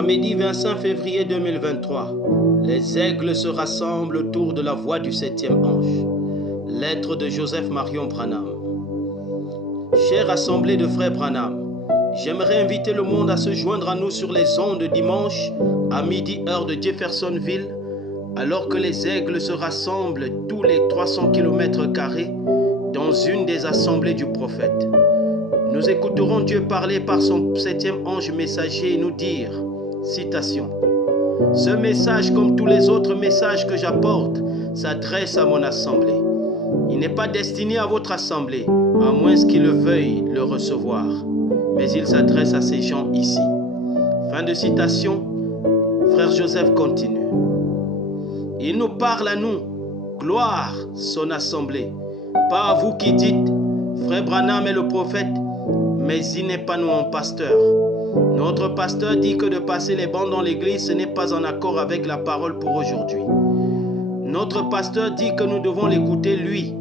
Samedi 25 février 2023, les aigles se rassemblent autour de la voix du 7e ange. Lettre de Joseph Marion Branham. Chère assemblée de frères Branham, j'aimerais inviter le monde à se joindre à nous sur les ondes dimanche à midi heure de Jeffersonville, alors que les aigles se rassemblent tous les 300 km² dans une des assemblées du prophète. Nous écouterons Dieu parler par son 7e ange messager et nous dire, citation, « Ce message, comme tous les autres messages que j'apporte, s'adresse à mon assemblée. Il n'est pas destiné à votre assemblée, à moins qu'il le veuille le recevoir. Mais il s'adresse à ces gens ici. » Fin de citation. Frère Joseph continue. Il nous parle à nous, gloire, son assemblée. Pas à vous qui dites, Frère Branham est le prophète, mais il n'est pas nous un pasteur. Notre pasteur dit que de passer les bancs dans l'église, ce n'est pas en accord avec la parole pour aujourd'hui. Notre pasteur dit que nous devons l'écouter lui.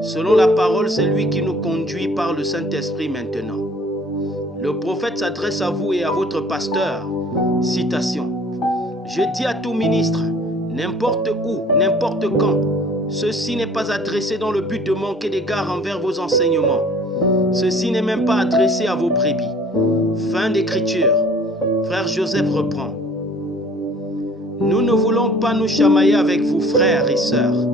Selon la parole, c'est lui qui nous conduit par le Saint-Esprit maintenant. Le prophète s'adresse à vous et à votre pasteur. Citation. Je dis à tout ministre, n'importe où, n'importe quand, ceci n'est pas adressé dans le but de manquer d'égard envers vos enseignements. Ceci n'est même pas adressé à vos brebis. Fin d'écriture. Frère Joseph reprend. Nous ne voulons pas nous chamailler avec vous, frères et sœurs.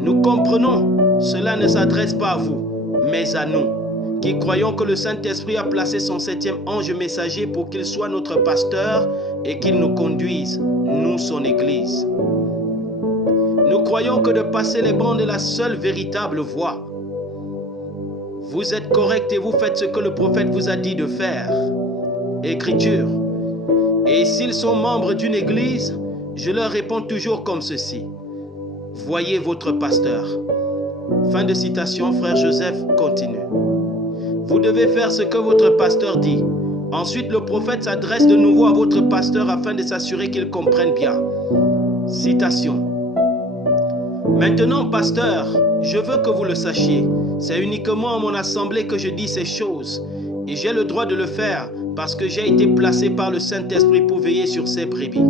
Nous comprenons, cela ne s'adresse pas à vous, mais à nous, qui croyons que le Saint-Esprit a placé son 7e ange messager pour qu'il soit notre pasteur et qu'il nous conduise, nous, son Église. Nous croyons que de passer les bancs est la seule véritable voie. Vous êtes correct et vous faites ce que le prophète vous a dit de faire. Écriture. Et s'ils sont membres d'une église, je leur réponds toujours comme ceci. Voyez votre pasteur. Fin de citation, frère Joseph continue. Vous devez faire ce que votre pasteur dit. Ensuite, le prophète s'adresse de nouveau à votre pasteur afin de s'assurer qu'il comprenne bien. Citation. Maintenant, pasteur, je veux que vous le sachiez. C'est uniquement à mon assemblée que je dis ces choses. Et j'ai le droit de le faire parce que j'ai été placé par le Saint-Esprit pour veiller sur ces brebis.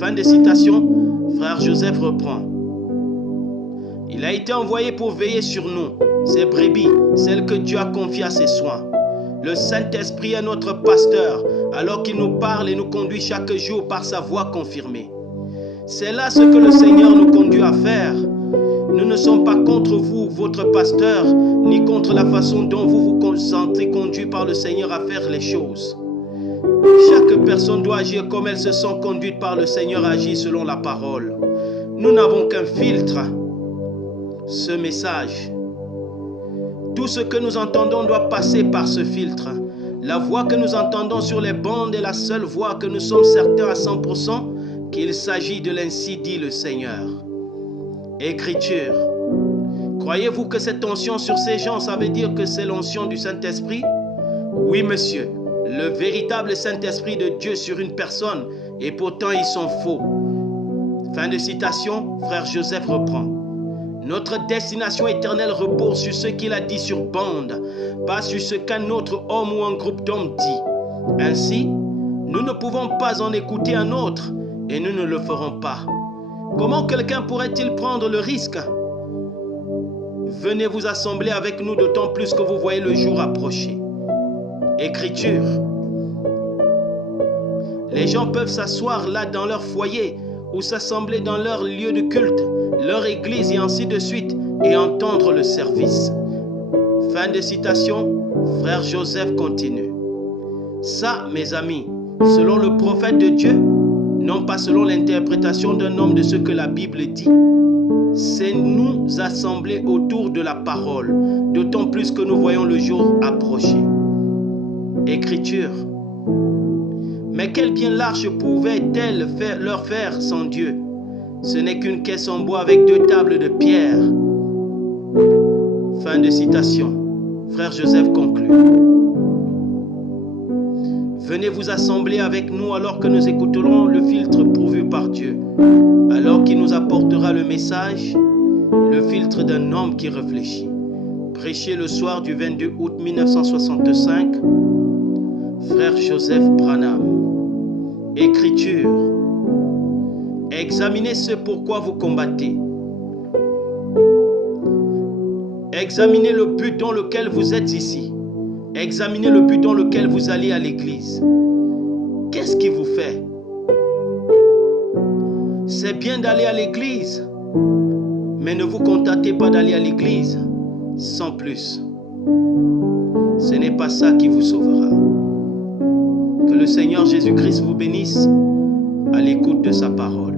Fin de citation, frère Joseph reprend. Il a été envoyé pour veiller sur nous, ces brebis, celles que Dieu a confiées à ses soins. Le Saint-Esprit est notre pasteur, alors qu'il nous parle et nous conduit chaque jour par sa voix confirmée. C'est là ce que le Seigneur nous conduit à faire. Nous ne sommes pas contre vous, votre pasteur, ni contre la façon dont vous vous sentez conduit par le Seigneur à faire les choses. Chaque personne doit agir comme elle se sent conduite par le Seigneur à agir selon la parole. Nous n'avons qu'un filtre. Ce message. Tout ce que nous entendons doit passer par ce filtre. La voix que nous entendons sur les bandes est la seule voix que nous sommes certains à 100% qu'il s'agit de l'ainsi dit le Seigneur. Écriture. Croyez-vous que cette onction sur ces gens, ça veut dire que c'est l'onction du Saint-Esprit? Oui, monsieur. Le véritable Saint-Esprit de Dieu sur une personne, et pourtant ils sont faux. Fin de citation, frère Joseph reprend. Notre destination éternelle repose sur ce qu'il a dit sur bande, pas sur ce qu'un autre homme ou un groupe d'hommes dit. Ainsi, nous ne pouvons pas en écouter un autre, et nous ne le ferons pas. Comment quelqu'un pourrait-il prendre le risque? Venez vous assembler avec nous, d'autant plus que vous voyez le jour approcher. Écriture. Les gens peuvent s'asseoir là dans leur foyer ou s'assembler dans leur lieu de culte, leur église et ainsi de suite et entendre le service. Fin de citation, frère Joseph continue. Ça, mes amis, selon le prophète de Dieu, non pas selon l'interprétation d'un homme de ce que la Bible dit. C'est nous assembler autour de la parole, d'autant plus que nous voyons le jour approcher. Écriture. Mais quel bien large pouvait-elle leur faire sans Dieu? Ce n'est qu'une caisse en bois avec 2 tables de pierre. Fin de citation. Frère Joseph conclut. Venez vous assembler avec nous alors que nous écouterons le filtre pourvu par Dieu. Alors qu'il nous apportera le message, le filtre d'un homme qui réfléchit. Prêché le soir du 22 août 1965, Frère Joseph Branham. Écriture. Examinez ce pourquoi vous combattez. Examinez le but dans lequel vous êtes ici. Examinez le but dans lequel vous allez à l'église. Qu'est-ce qui vous fait? C'est bien d'aller à l'église, mais ne vous contentez pas d'aller à l'église sans plus. Ce n'est pas ça qui vous sauvera. Que le Seigneur Jésus-Christ vous bénisse à l'écoute de sa parole.